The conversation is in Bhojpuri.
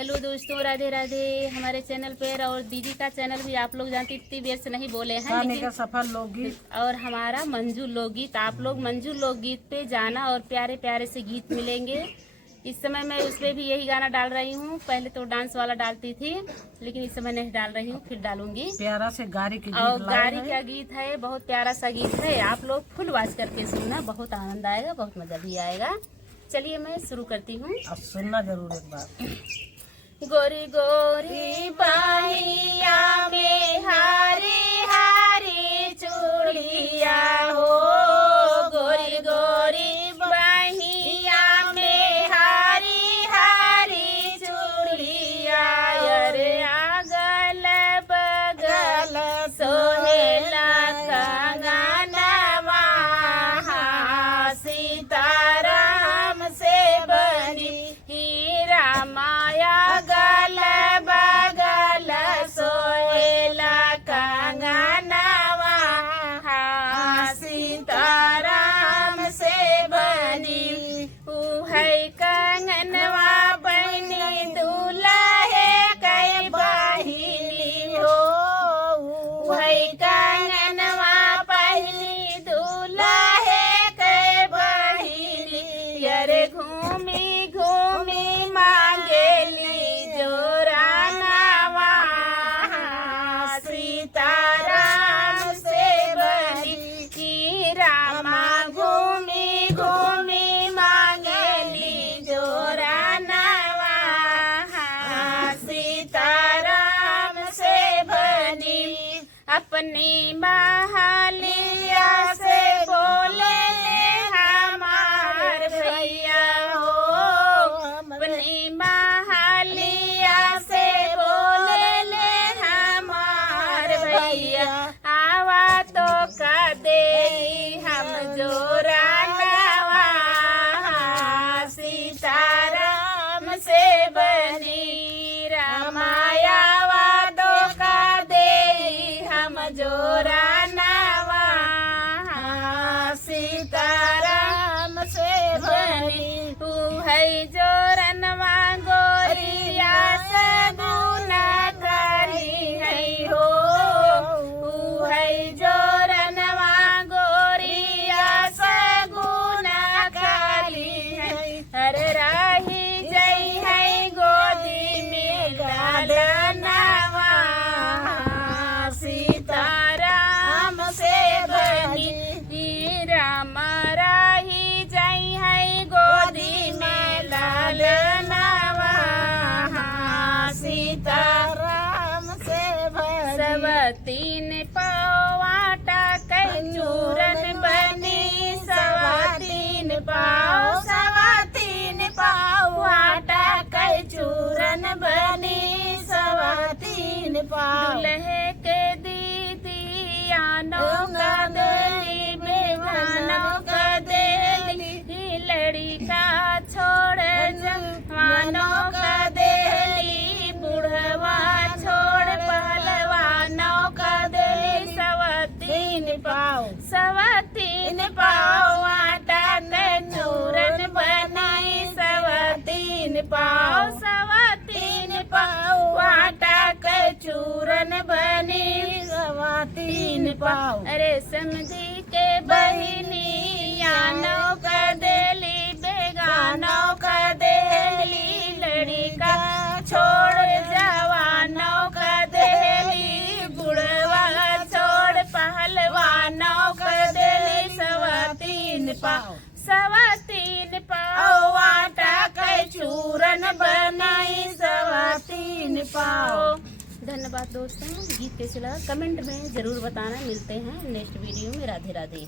हेलो दोस्तों, राधे राधे। हमारे चैनल पर और दीदी का चैनल भी आप लोग जानते, इतनी देर से नहीं बोले हैं, लेकिन सफल लोकगीत और हमारा मंजू लोकगीत। आप लोग मंजू लोकगीत पे जाना और प्यारे प्यारे से गीत मिलेंगे। इस समय मैं उसमें भी यही गाना डाल रही हूँ। पहले तो डांस वाला डालती थी, लेकिन इस समय नहीं डाल रही हूँ, फिर डालूंगी। प्यारा से गारी की और गीत गारी का गीत है, बहुत प्यारा सा गीत है। आप लोग फुल वाच करके सुनना, बहुत आनंद आएगा, बहुत मजा भी आएगा। चलिए मैं शुरू करती हूँ। अब सुनना जरूर एक बार। गोरी गोरी बाहिया में हारी हारी चूड़िया हो, गोरी गोरी बाहिया में हारी हारी चूड़िया, अरे अगल बगल सोहेला कंगनवा, सीताराम से बनी हीरा माया, गल बगल सोहेला कंगनवा, सीताराम से बनी है कंगनवा, बनी दूल्हे कई बहिनी हो, है कंगनवा पहली दूल्हे कई बहिनी, अरे घूमी घूमी मांगेली जोरानवा, सीताराम से बनी हीरा, घूमी घूमी मांगेली जोरानवा, सीताराम से बनी। अपनी महालिया से बोले हमार भैया हो, अपनी महालिया से बोले हमार भैया, आवा तो का दे हम जोरानवा, सीताराम से बनी रामाया, वादो का दे हम जोरानवा, सीताराम से बनी तू है जोरनवा, गोरिया सगुना करी है हो, तू है जोरनवा, गोरिया सगुना करी है, अरे राही जई है गोदी में लालनवा, सीताराम से बनी राम, राही जई है गोदी में लालनवा, सीताराम से बनी। सब तीन पाव आटा कई चूरन बनी, सवा तीन पाव आटा कई चूरन बनी, सवा तीन पाव। दूल्हे के दीदी आनो का देली, बेगानो का देली, लड़ी का छोड़ जवानों का देली, बुढ़वा छोड़ पहलवानों का देली, सवा तीन पाव आटा के चूरन बनाई, सवा तीन पाव आटा के चूरन बनी, सवा तीन पाव। अरे समझी के बहिनी आनो का देली, बेगानो का देली, लड़ी का छोड़ जवानों का देली, बुढ़वा छोड़ पहलवानों का देली, सवा तीन पाव आटा के चूरन बनाई, सवा तीन पाव। धन्यवाद दोस्तों। गीत कैसे लगा कमेंट में जरूर बताना। मिलते हैं नेक्स्ट वीडियो में। राधे राधे।